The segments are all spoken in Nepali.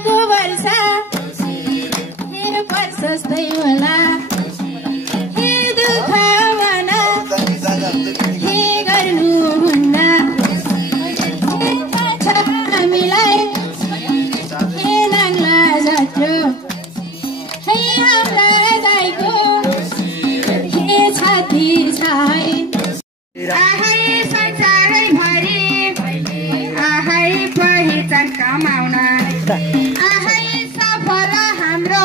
धानको वर्षा बाटो है हाम्रा दाइको हे छाती छाई आहै संसारै भरि आहै पहिचान कमाउन आहै सफल हाम्रो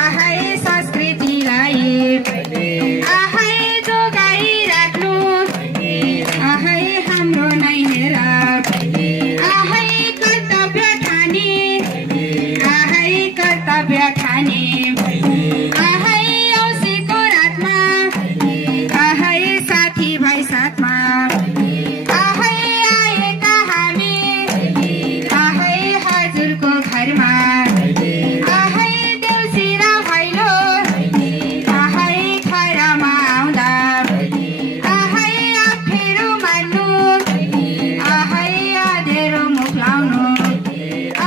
आहै संस्कृतिलाई आहै जोगाइ राख्नु आहै हाम्रो नै हेर आहै कर्तव्य ठानी आहै कर्तव्य ठानी आहै औँसीको रातमा आहै साथी भाइ साथमा आहै आएका हामी आहै हजुरको घरमा आहै देउसी र भैलो आहै खरामा आउँदा आहै अप्ठ्यारो मान्नु आहै अँध्यारो मुख लाउनु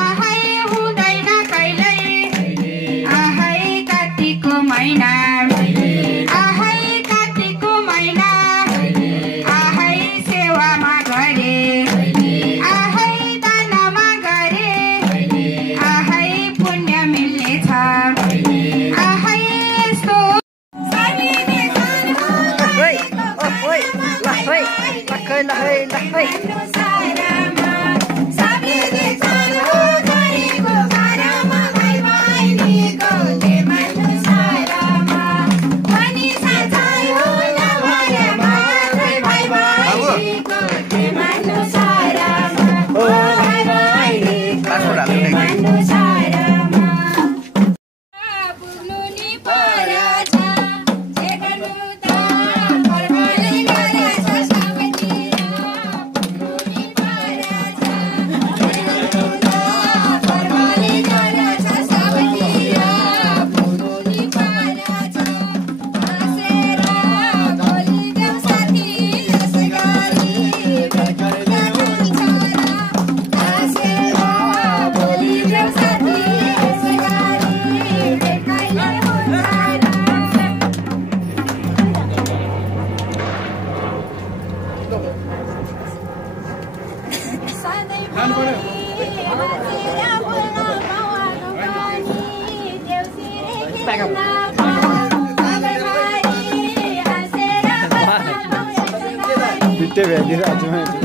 आहै हुँदैन कहिल्यै आहै कात्तिकको महिना आहै कात्तिकको महिना आहै सेवामा गरे आहै दानमा गरे आहै पुण्य मिल्नेछ आहै यस्तो बिट्टे भ्याइदिएर आज